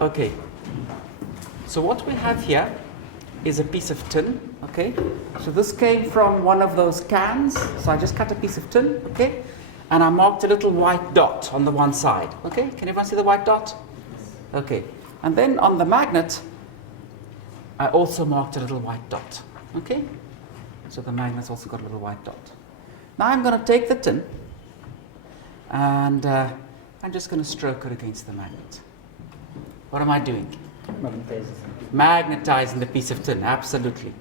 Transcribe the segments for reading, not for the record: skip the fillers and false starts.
Okay. So what we have here is a piece of tin, okay? So this came from one of those cans. So I just cut a piece of tin, okay? And I marked a little white dot on the one side, okay? Can everyone see the white dot? Okay. And then on the magnet, I also marked a little white dot, okay? So the magnet's also got a little white dot. Now I'm going to take the tin and I'm just going to stroke it against the magnet. What am I doing? Magnetizing the piece of tin, absolutely.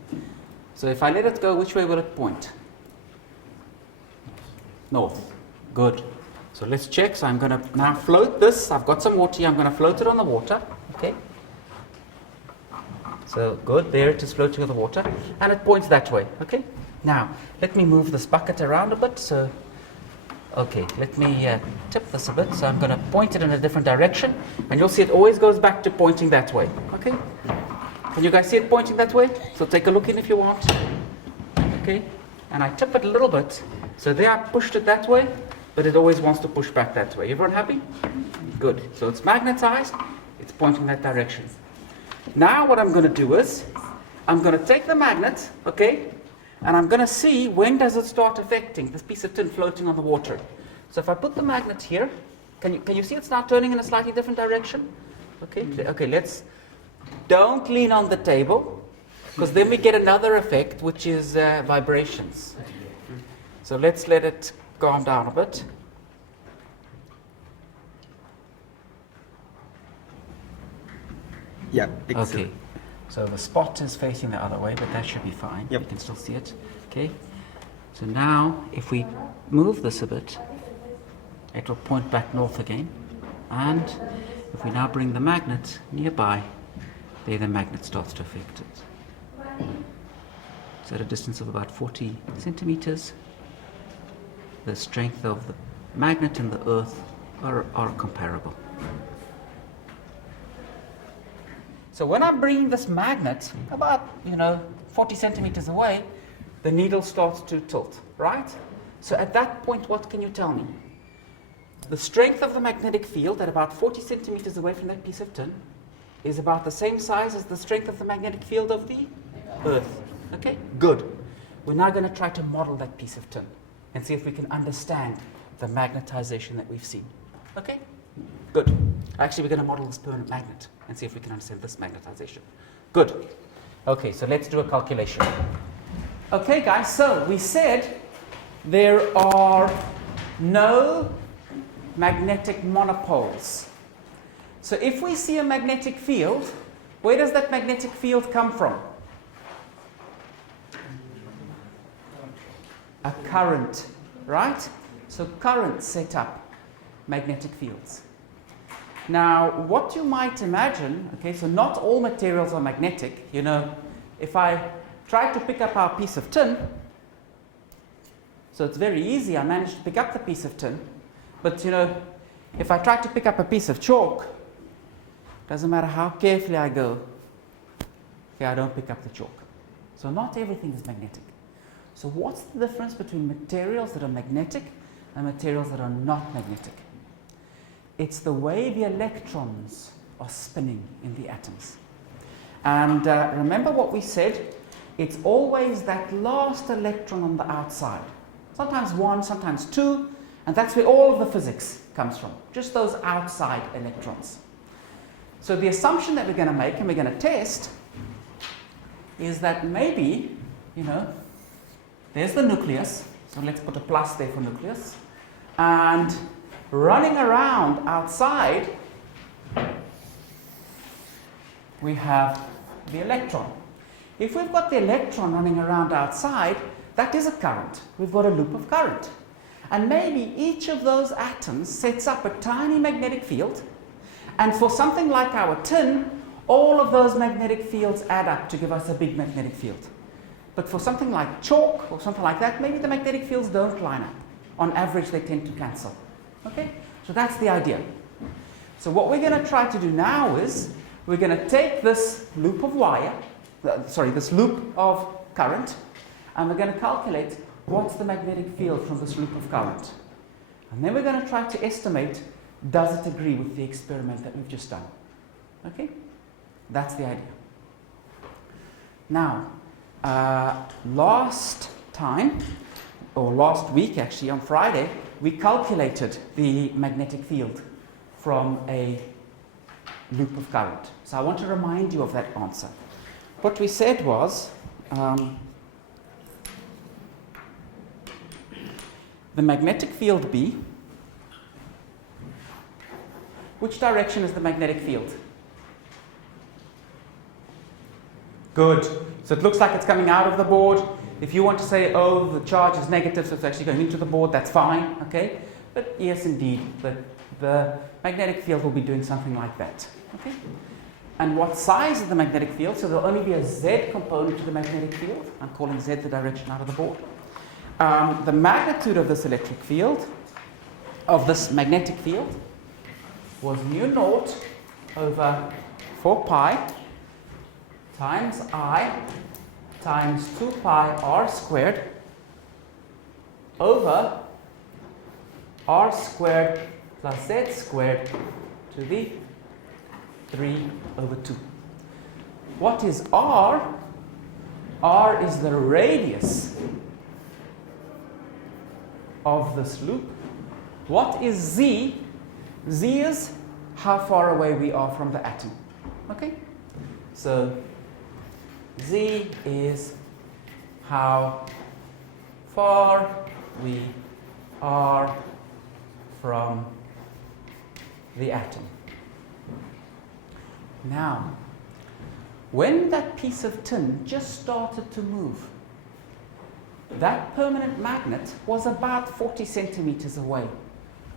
So if I let it go, which way will it point? North. Good. So let's check. So I'm going to now float this. I've got some water here. I'm going to float it on the water. Okay. So good. There it is floating on the water. And it points that way. Okay. Now, let me move this bucket around a bit. So, okay, let me tip this a bit. So I'm going to point it in a different direction. And you'll see it always goes back to pointing that way. Okay. Can you guys see it pointing that way? So take a look in if you want. Okay. And I tip it a little bit. So there I pushed it that way, but it always wants to push back that way. Everyone happy? Good. So it's magnetized. It's pointing that direction. Now what I'm going to do is, I'm going to take the magnet, okay, and I'm going to see when does it start affecting this piece of tin floating on the water. So if I put the magnet here, can you see it's now turning in a slightly different direction? Okay, okay, don't lean on the table, because then we get another effect, which is vibrations. So let's let it calm down a bit. Yeah, okay. So the spot is facing the other way, but that should be fine. Yep. You can still see it. Okay. So now, if we move this a bit, it will point back north again. And if we now bring the magnet nearby, there the magnet starts to affect it. So at a distance of about 40 centimeters, the strength of the magnet and the earth are comparable. So when I'm bringing this magnet about, 40 centimeters away, the needle starts to tilt, right? So at that point, what can you tell me? The strength of the magnetic field at about 40 centimeters away from that piece of tin is about the same size as the strength of the magnetic field of the Earth. Okay, good. We're now going to try to model that piece of tin and see if we can understand the magnetization that we've seen. Okay, good. Actually, we're going to model this permanent magnet and see if we can understand this magnetization. Good. Okay, so let's do a calculation. Okay, guys, so we said there are no magnetic monopoles. So if we see a magnetic field, where does that magnetic field come from? A current, right? So currents set up magnetic fields. Now, what you might imagine, okay, so not all materials are magnetic. If I try to pick up our piece of tin, so it's very easy, I managed to pick up the piece of tin, but if I try to pick up a piece of chalk, doesn't matter how carefully I go, okay, I don't pick up the chalk. So not everything is magnetic. So what's the difference between materials that are magnetic and materials that are not magnetic? It's the way the electrons are spinning in the atoms. And remember what we said, it's always that last electron on the outside. Sometimes one, sometimes two, and that's where all of the physics comes from, just those outside electrons. So the assumption that we're going to make and we're going to test is that maybe, there's the nucleus, so let's put a plus there for nucleus, and running around outside, we have the electron. If we've got the electron running around outside, that is a current. We've got a loop of current. And maybe each of those atoms sets up a tiny magnetic field, and for something like our tin, all of those magnetic fields add up to give us a big magnetic field. But for something like chalk or something like that, maybe the magnetic fields don't line up. On average, they tend to cancel. Okay? So that's the idea. So what we're going to try to do now is we're going to take this loop of this loop of current, and we're going to calculate what's the magnetic field from this loop of current. And then we're going to try to estimate, does it agree with the experiment that we've just done? Okay? That's the idea. Now, last time, or last week actually, on Friday, we calculated the magnetic field from a loop of current. So I want to remind you of that answer. What we said was, the magnetic field B, which direction is the magnetic field? Good. So it looks like it's coming out of the board. If you want to say, oh, the charge is negative, so it's actually going into the board, that's fine, okay? But yes, indeed, the magnetic field will be doing something like that, okay? And what size is the magnetic field? So there'll only be a Z component to the magnetic field. I'm calling Z the direction out of the board. The magnitude of this electric field, of this magnetic field, was mu naught over 4 pi times I times 2 pi r squared over r squared plus z squared to the 3 over 2. What is r? R is the radius of this loop. What is z? Z is how far away we are from the atom. Okay? So z is how far we are from the atom. Now, when that piece of tin just started to move, that permanent magnet was about 40 centimeters away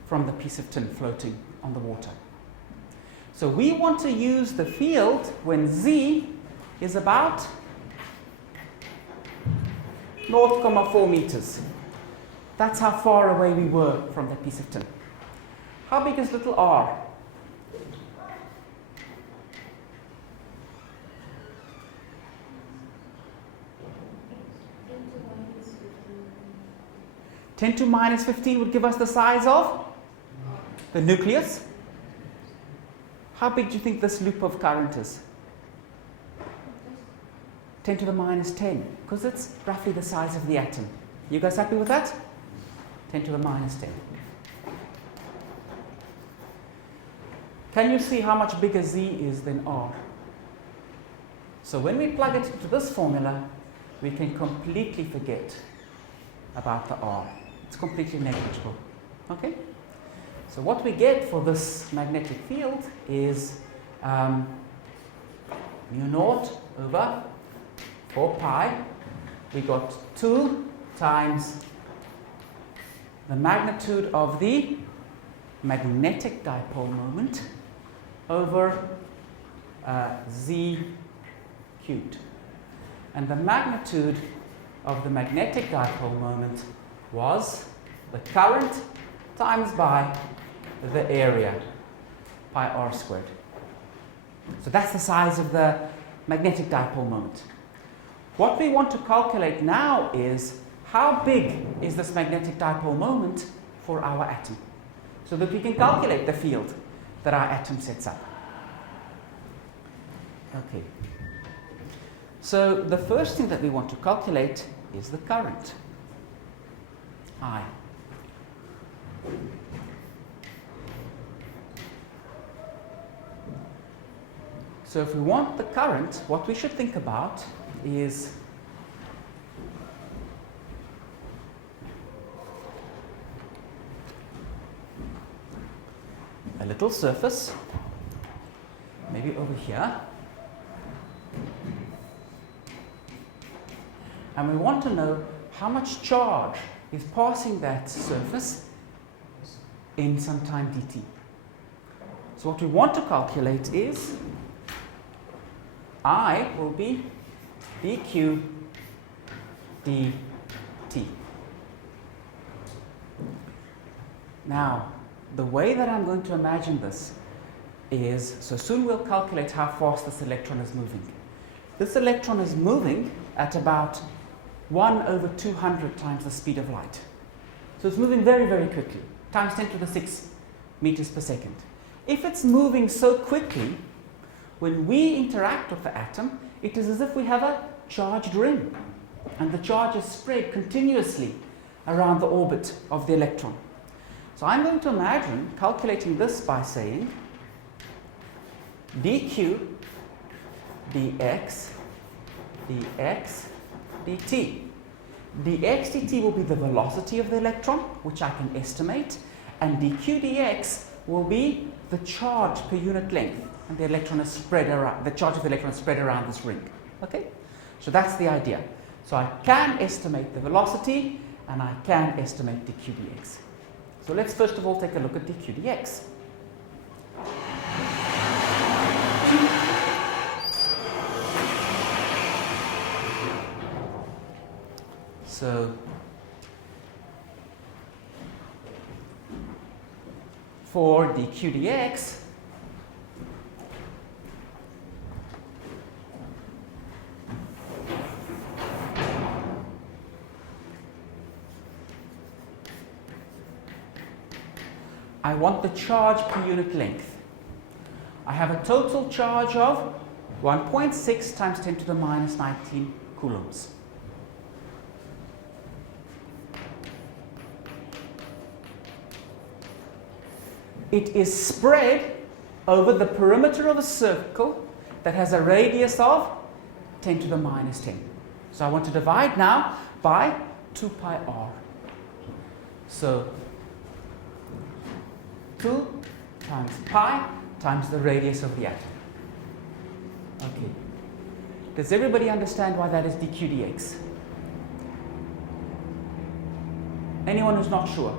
from the piece of tin floating on the water. So we want to use the field when z is about 0.4 meters. That's how far away we were from that piece of tin. How big is little r? (10 to minus 15) would give us the size of the nucleus. How big do you think this loop of current is? 10 to the minus 10, because it's roughly the size of the atom. You guys happy with that? 10 to the minus 10. Can you see how much bigger z is than r? So when we plug it into this formula, we can completely forget about the r. It's completely negligible. Okay? So what we get for this magnetic field is mu naught over 4 pi. We got 2 times the magnitude of the magnetic dipole moment over z cubed. And the magnitude of the magnetic dipole moment was the current times by the area, pi r squared. So that's the size of the magnetic dipole moment. What we want to calculate now is how big is this magnetic dipole moment for our atom, so that we can calculate the field that our atom sets up. Okay. So the first thing that we want to calculate is the current, I. So if we want the current, what we should think about is a little surface, maybe over here, and we want to know how much charge is passing that surface in some time dt. So what we want to calculate is I will be dq dt. Now, the way that I'm going to imagine this is, so soon we'll calculate how fast this electron is moving. This electron is moving at about 1 over 200 times the speed of light. So it's moving very, very quickly, times 10 to the 6 meters per second. If it's moving so quickly, when we interact with the atom, it is as if we have a charged ring, and the charge is spread continuously around the orbit of the electron. So I'm going to imagine calculating this by saying dq dx dx dt. dx dt will be the velocity of the electron, which I can estimate, and dq dx will be the charge per unit length, and the electron is spread around, the charge of the electron is spread around this ring. Okay? So that's the idea. So I can estimate the velocity, and I can estimate dq dx. So let's first of all take a look at dq dx. So for dq dx, I want the charge per unit length. I have a total charge of 1.6 times 10 to the minus 19 coulombs. It is spread over the perimeter of a circle that has a radius of 10 to the minus 10. So I want to divide now by 2 pi r. So 2 times pi times the radius of the atom. Okay. Does everybody understand why that is dq dx? Anyone who's not sure?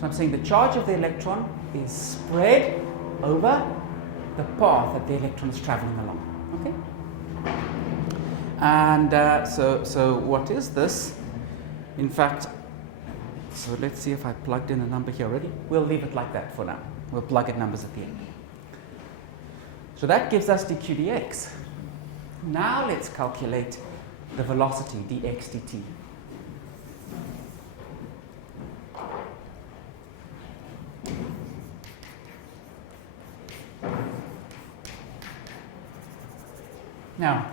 So I'm saying the charge of the electron is spread over the path that the electron is traveling along. Okay? And so what is this? In fact, so let's see if I plugged in a number here already. We'll leave it like that for now. We'll plug in numbers at the end. So that gives us dq dx. Now let's calculate the velocity dx dt. Now,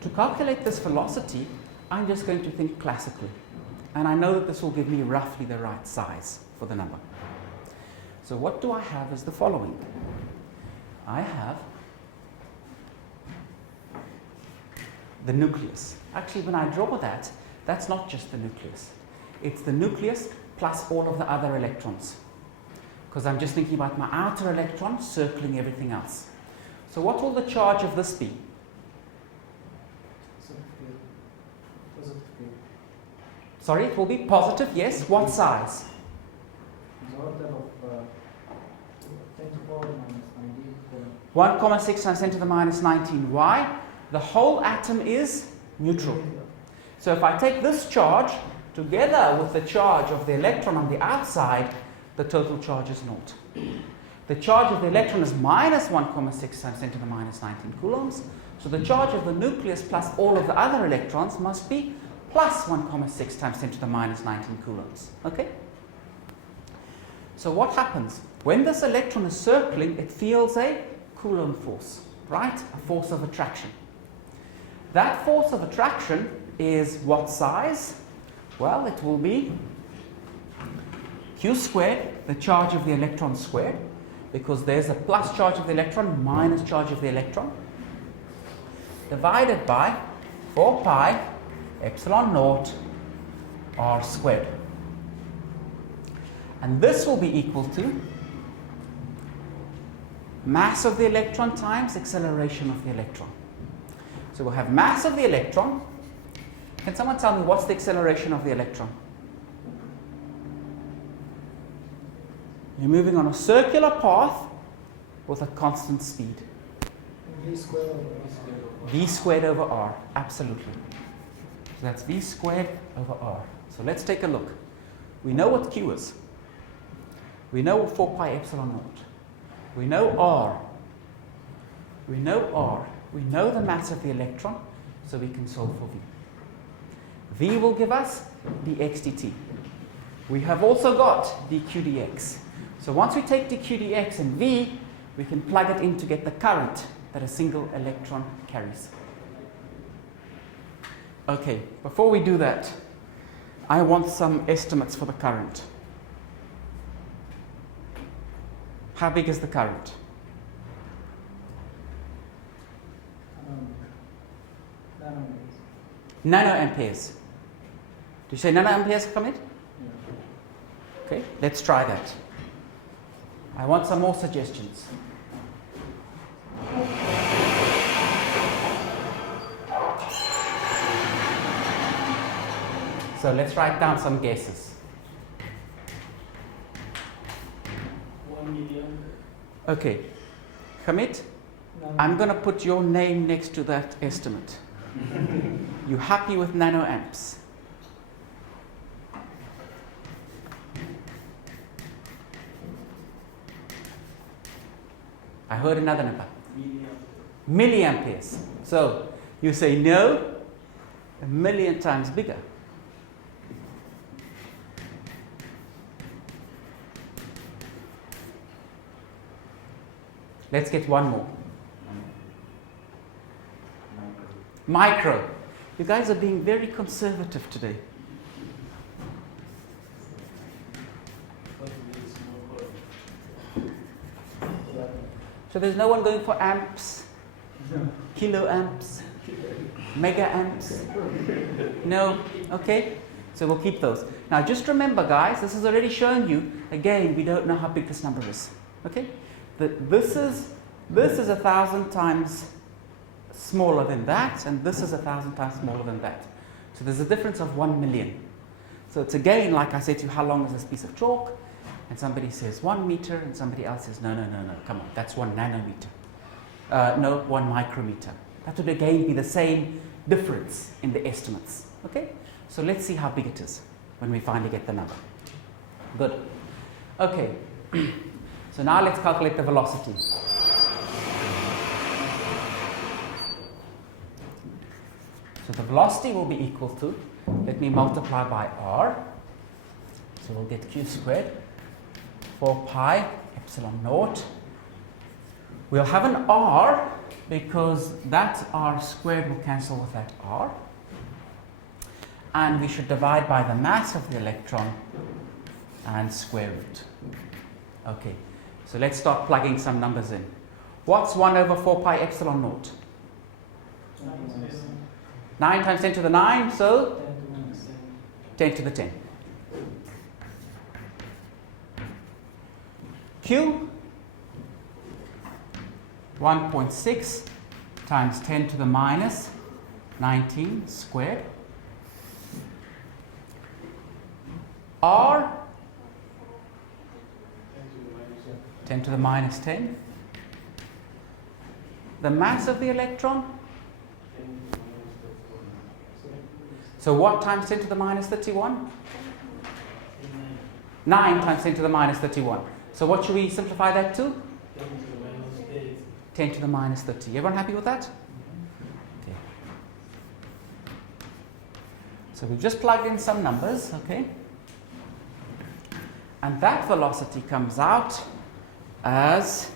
to calculate this velocity, I'm just going to think classically. And I know that this will give me roughly the right size for the number. So what do I have as the following? I have the nucleus. Actually, when I draw that, that's not just the nucleus. It's the nucleus plus all of the other electrons. Because I'm just thinking about my outer electron circling everything else. So what will the charge of this be? Sorry, it will be positive, yes. What size? The order of 10 to the power minus 19. 1,6 times 10 to the minus 19. Why? The whole atom is neutral. So if I take this charge together with the charge of the electron on the outside, the total charge is naught. The charge of the electron is minus 1,6 times 10 to the minus 19 coulombs. So the charge of the nucleus plus all of the other electrons must be plus 1,6 times 10 to the minus 19 coulombs. Okay? So what happens? When this electron is circling, it feels a Coulomb force, right? A force of attraction. That force of attraction is what size? Well, it will be Q squared, the charge of the electron squared, because there's a plus charge of the electron minus charge of the electron, divided by 4 pi epsilon naught r squared. And this will be equal to mass of the electron times acceleration of the electron. So we'll have mass of the electron. Can someone tell me what's the acceleration of the electron? You're moving on a circular path with a constant speed. V squared over R. V squared over r, absolutely. So that's V squared over r. So let's take a look. We know what Q is. We know 4 pi epsilon naught. We know r. We know r. We know the mass of the electron, so we can solve for V. V will give us dx dt. We have also got dq dx. So once we take dq dx and V, we can plug it in to get the current that a single electron carries. Okay, before we do that, I want some estimates for the current. How big is the current? Nanoamperes. Do you say nanoamperes come in? Yeah. Okay, let's try that. I want some more suggestions. So let's write down some guesses. 1 million. Okay, Hamid, I'm going to put your name next to that estimate. You happy with nanoamps? I heard another number. Milliamperes. So you say no, 1,000,000 times bigger. Let's get one more. Micro. You guys are being very conservative today. So there's no one going for amps, kiloamps, mega amps? No? Okay? So we'll keep those. Now just remember guys, this has already shown you, again, we don't know how big this number is. Okay? This is 1,000 times smaller than that, and this is 1,000 times smaller than that. So there's a difference of 1 million. So it's again, like I said to you, how long is this piece of chalk? And somebody says 1 meter, and somebody else says, no, come on, that's 1 nanometer. No, 1 micrometer. That would again be the same difference in the estimates. Okay? So let's see how big it is when we finally get the number. Good. Okay. So now let's calculate the velocity. So the velocity will be equal to, let me multiply by r. So we'll get q squared, 4 pi epsilon naught. We'll have an r because that r squared will cancel with that r. And we should divide by the mass of the electron and square root. Okay, so let's start plugging some numbers in. What's 1 over 4 pi epsilon naught? 9 times 10 to the 9, so 10 to the 10. Q, 1.6 times 10 to the minus 19 squared. R, 10 to the minus 10. The mass of the electron. So what times 10 to the minus 31? 9 times 10 to the minus 31. So what should we simplify that to? 10 to the minus 30. Everyone happy with that? Okay. So we've just plugged in some numbers, okay? And that velocity comes out as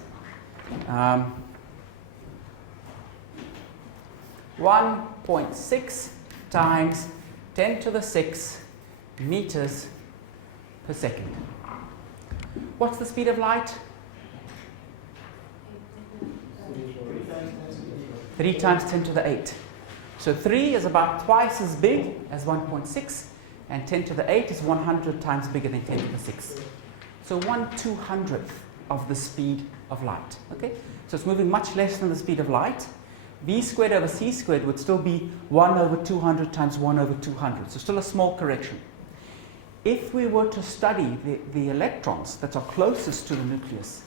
1.6 times 10 to the 6 meters per second. What's the speed of light? 3 times 10 to the 8. So 3 is about twice as big as 1.6, and 10 to the 8 is 100 times bigger than 10 to the 6. So 1/200th of the speed of light. Okay? So it's moving much less than the speed of light. V squared over c squared would still be 1 over 200 times 1 over 200. So still a small correction. If we were to study the electrons that are closest to the nucleus,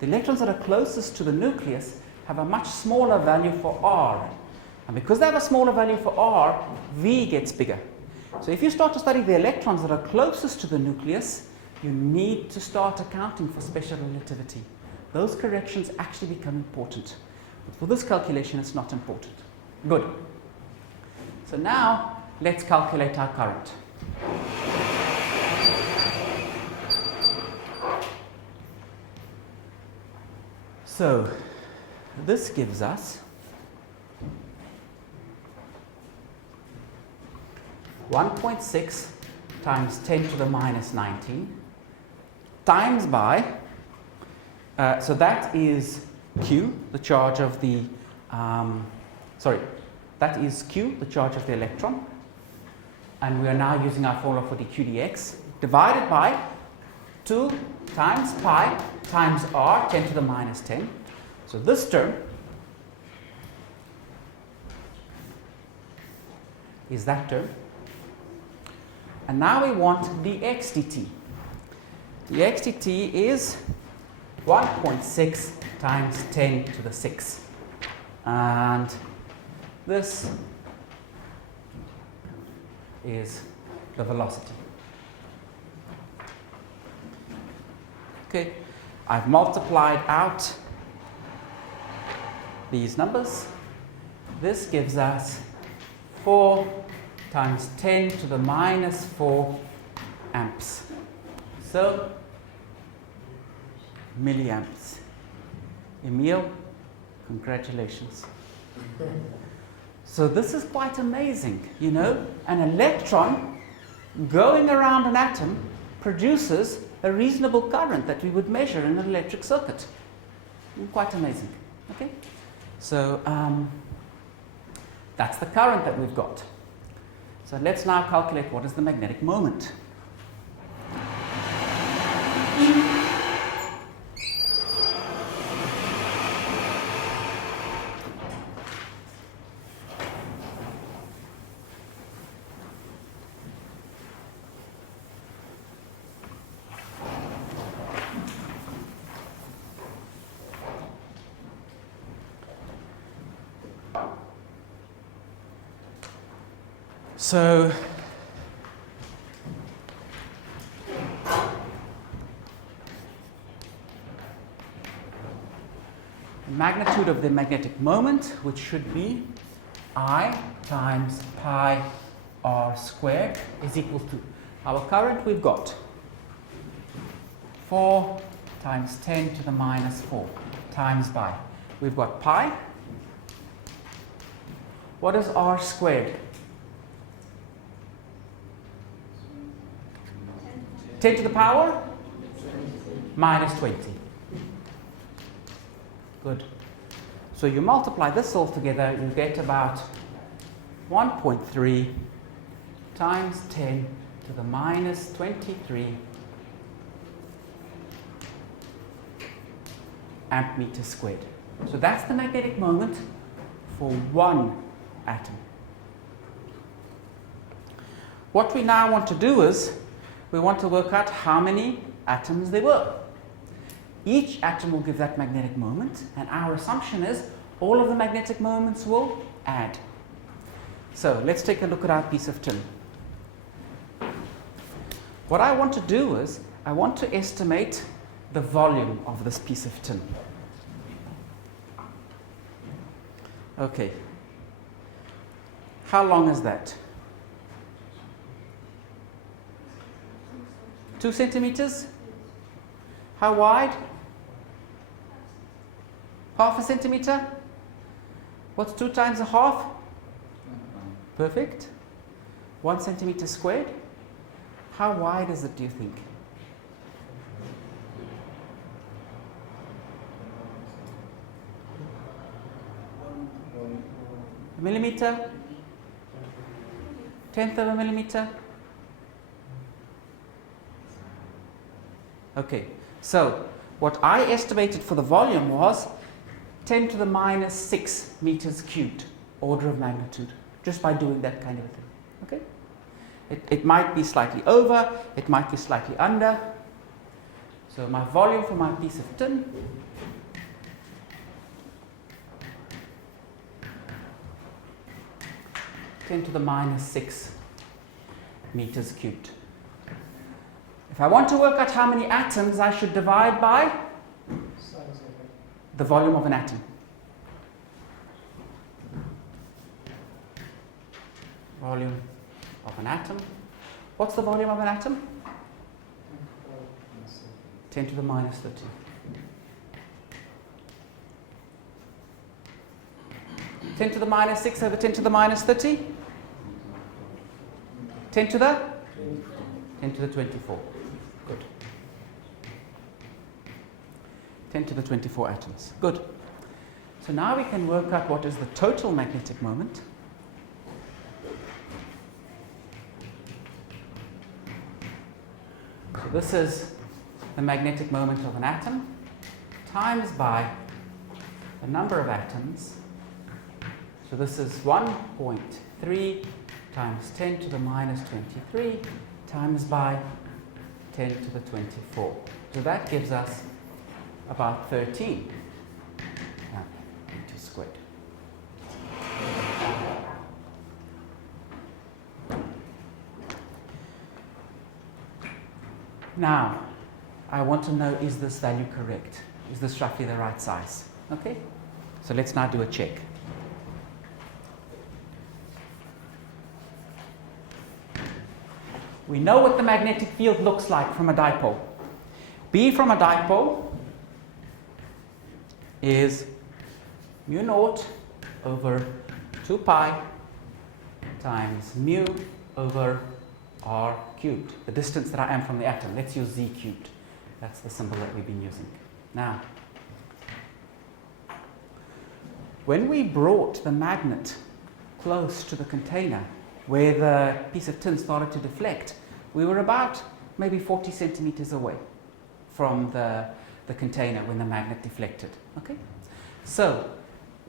the electrons that are closest to the nucleus have a much smaller value for R. And because they have a smaller value for R, V gets bigger. So if you start to study the electrons that are closest to the nucleus, you need to start accounting for special relativity. Those corrections actually become important. But for this calculation, it's not important. Good. So now, let's calculate our current. So this gives us 1.6 times 10 to the minus 19 times by, so that is Q, the charge of the, that is Q, the charge of the electron, and we are now using our formula for dq dx, divided by 2 times pi times r, 10 to the minus 10. So this term is that term. And now we want dx dt. Dx dt is 1.6 times 10 to the 6. And this is the velocity. Okay, I've multiplied out these numbers. This gives us 4 times 10 to the minus 4 amps. So, milliamps. Emil, congratulations. So this is quite amazing, you know. An electron going around an atom produces a reasonable current that we would measure in an electric circuit. Quite amazing. Okay? So that's the current that we've got. So let's now calculate what is the magnetic moment. So the magnitude of the magnetic moment, which should be I times pi r squared, is equal to our current we've got 4 times 10 to the minus 4 times by. We've got pi. What is r squared? 10 to the power minus 20. Good. So you multiply this all together, you get about 1.3 times 10 to the minus 23 amp meter squared. So that's the magnetic moment for one atom. What we now want to do is we want to work out how many atoms there were. Each atom will give that magnetic moment, and our assumption is all of the magnetic moments will add. So let's take a look at our piece of tin. What I want to do is I want to estimate the volume of this piece of tin. Okay. How long is that? 2 centimeters? How wide? Half a centimeter? What's 2 times a half? Perfect. 1 centimeter squared. How wide is it, do you think? A millimeter? 1/10 of a millimeter? Okay, so what I estimated for the volume was 10 to the minus 6 meters cubed, order of magnitude, just by doing that kind of a thing. Okay? It might be slightly over, it might be slightly under. So my volume for my piece of tin (10 to the minus 6 meters cubed). If I want to work out how many atoms, I should divide by the volume of an atom. Volume of an atom. What's the volume of an atom? 10 to the minus 13. 10 to the minus 6 over 10 to the minus 30? 10 to the? 10 to the 24. Good. 10 to the 24 atoms. Good. So now we can work out what is the total magnetic moment. So this is the magnetic moment of an atom times by the number of atoms. So this is 1.3 times 10 to the minus 23 times by 10 to the 24. So that gives us about 13 meters squared. Now, I want to know, is this value correct? Is this roughly the right size? Okay? So let's now do a check. We know what the magnetic field looks like from a dipole. B from a dipole is mu naught over 2 pi times mu over r cubed, the distance that I am from the atom. Let's use z cubed. That's the symbol that we've been using. Now, when we brought the magnet close to the container where the piece of tin started to deflect, we were about maybe 40 centimeters away from the container when the magnet deflected. Okay? So,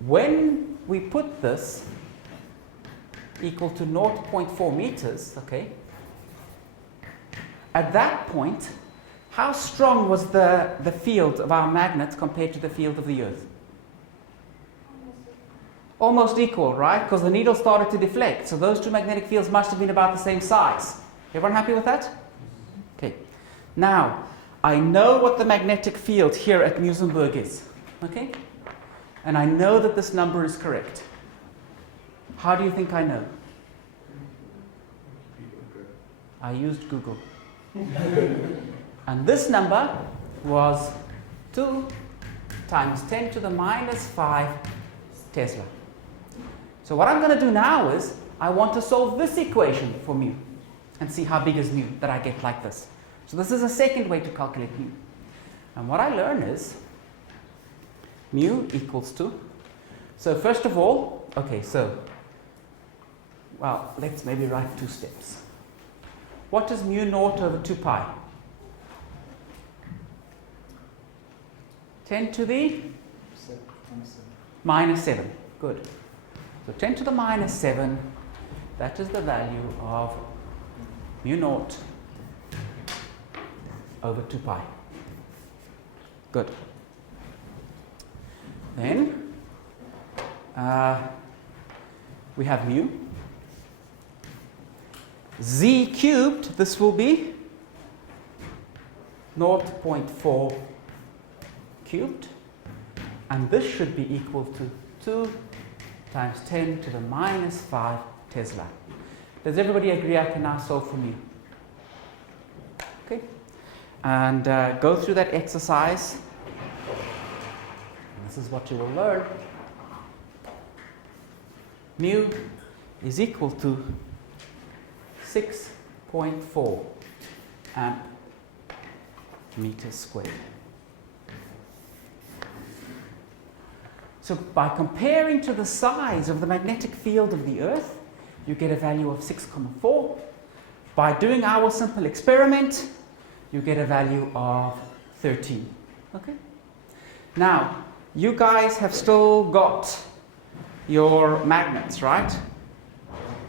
when we put this equal to 0.4 meters, okay, at that point, how strong was the field of our magnet compared to the field of the Earth? Almost equal, right? Because the needle started to deflect. So those two magnetic fields must have been about the same size. Everyone happy with that? Okay. Now, I know what the magnetic field here at Muizenberg is. Okay? And I know that this number is correct. How do you think I know? I used Google. And this number was 2 times 10 to the minus 5 Tesla. So what I'm going to do now is I want to solve this equation for mu and see how big is mu that I get like this. So this is a second way to calculate mu. And what I learn is mu equals to, so first of all, okay, so, well, let's maybe write 2 steps. What is mu naught over 2 pi? 10 to the minus 7. Good. So 10 to the minus 7, that is the value of mu naught over 2 pi. Good. Then we have mu. Z cubed, this will be 0.4 cubed, and this should be equal to 2 times 10 to the minus 5 Tesla. Does everybody agree I can now solve for mu? Okay, and go through that exercise. This is what you will learn. Mu is equal to 6.4 amp meters squared. So by comparing to the size of the magnetic field of the Earth, you get a value of 6.4. By doing our simple experiment, you get a value of 13. Okay? Now, you guys have still got your magnets, right?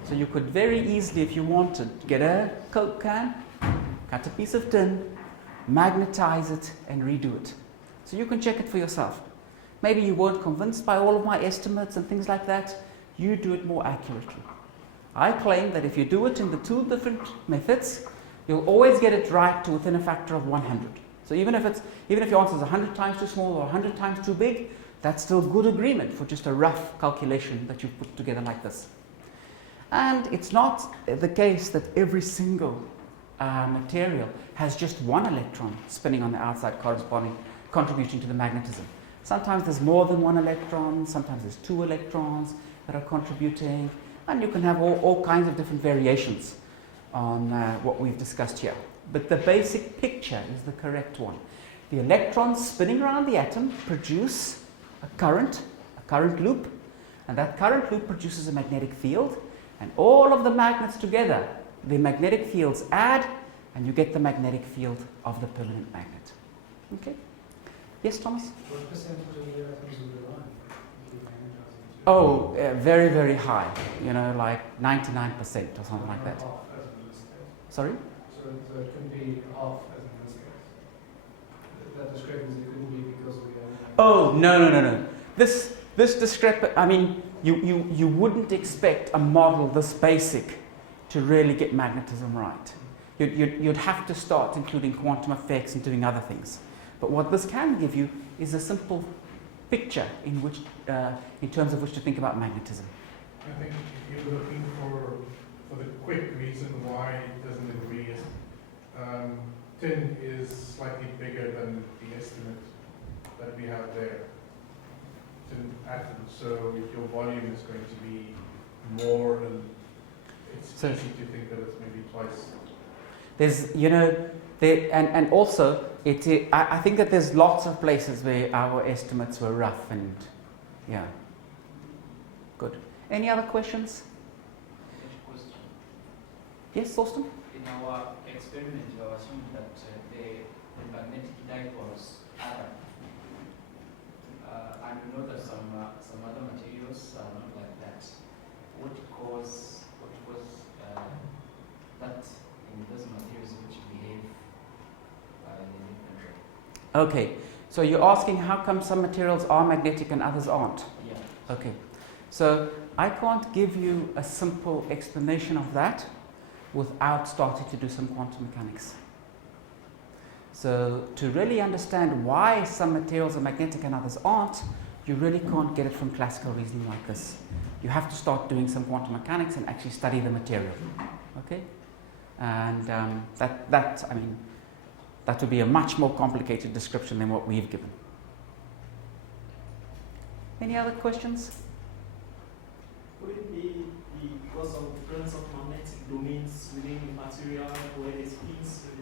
So you could very easily, if you wanted, get a Coke can, cut a piece of tin, magnetize it, and redo it. So you can check it for yourself. Maybe you weren't convinced by all of my estimates and things like that. You do it more accurately. I claim that if you do it in the 2 different methods, you'll always get it right to within a factor of 100. So even if your answer is 100 times too small or 100 times too big, that's still good agreement for just a rough calculation that you've put together like this. And it's not the case that every single material has just one electron spinning on the outside contributing to the magnetism. Sometimes there's more than one electron, sometimes there's two electrons that are contributing, and you can have all kinds of different variations on what we've discussed here. But the basic picture is the correct one. The electrons spinning around the atom produce a current loop, and that current loop produces a magnetic field, and all of the magnets together, the magnetic fields add, and you get the magnetic field of the permanent magnet. Okay? Yes, Thomas? What percentage of the atoms will be line? Oh, very, very high. You know, like 99% or something like that. Half, as in this case. Sorry? So it couldn't be half, as in this case. That discrepancy couldn't be because of the other. Oh, no. This discrepancy, I mean, you wouldn't expect a model this basic to really get magnetism right. You'd have to start including quantum effects and doing other things. But what this can give you is a simple picture in which, in terms of which to think about magnetism. I think if you're looking for the quick reason why it doesn't agree is tin is slightly bigger than the estimate that we have there. Tin atom, so if your volume is going to be more than, it's easy to think that it's maybe twice. There's, you know, and also, I think that there's lots of places where our estimates were rough and, yeah. Good. Any other questions? Question. Yes, Thorsten? In our experiment, you are assuming that the magnetic dipoles are, and we know that some other materials are not like that. What was that in those materials which behave in a different way? Okay, so you're asking how come some materials are magnetic and others aren't? Yeah. Okay, so I can't give you a simple explanation of that without starting to do some quantum mechanics. So to really understand why some materials are magnetic and others aren't, you really can't get it from classical reasoning like this. You have to start doing some quantum mechanics and actually study the material. Okay? And that would be a much more complicated description than what we've given. Any other questions? Would it be because of the presence of magnetic domains within the material where the spins the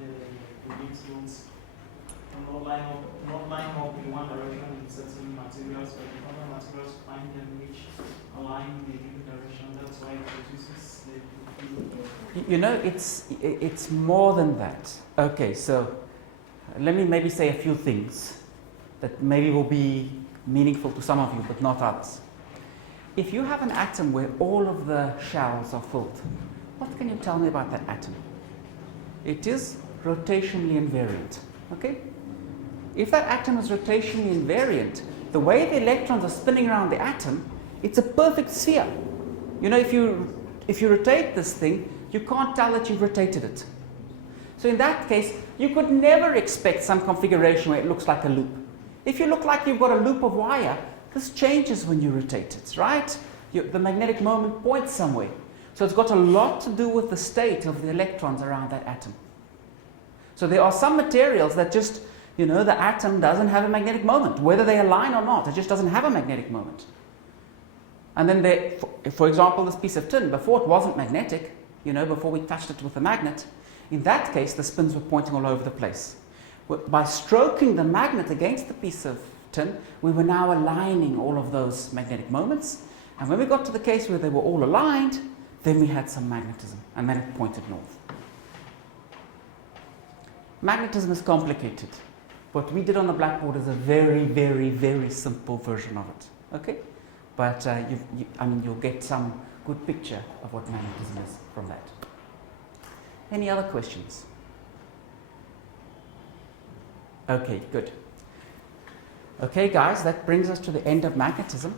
electrons not line up in one direction in certain materials, but in other materials find them which align in a different direction? That's why it produces the You know, it's more than that. Okay, so let me maybe say a few things that maybe will be meaningful to some of you, but not others. If you have an atom where all of the shells are filled, what can you tell me about that atom? It is rotationally invariant. Okay? If that atom is rotationally invariant, the way the electrons are spinning around the atom, it's a perfect sphere. You know, if you rotate this thing, you can't tell that you've rotated it. So in that case, you could never expect some configuration where it looks like a loop. If you look like you've got a loop of wire, this changes when you rotate it, right? The magnetic moment points somewhere. So it's got a lot to do with the state of the electrons around that atom. So there are some materials that just, you know, the atom doesn't have a magnetic moment. Whether they align or not, it just doesn't have a magnetic moment. And then for example, this piece of tin, before it wasn't magnetic, you know, before we touched it with a magnet, in that case, the spins were pointing all over the place. By stroking the magnet against the piece of tin, we were now aligning all of those magnetic moments. And when we got to the case where they were all aligned, then we had some magnetism, and then it pointed north. Magnetism is complicated. What we did on the blackboard is a very, very, very simple version of it. Okay? But you'll get some good picture of what magnetism is from that. Any other questions? Okay, good. Okay, guys, that brings us to the end of magnetism.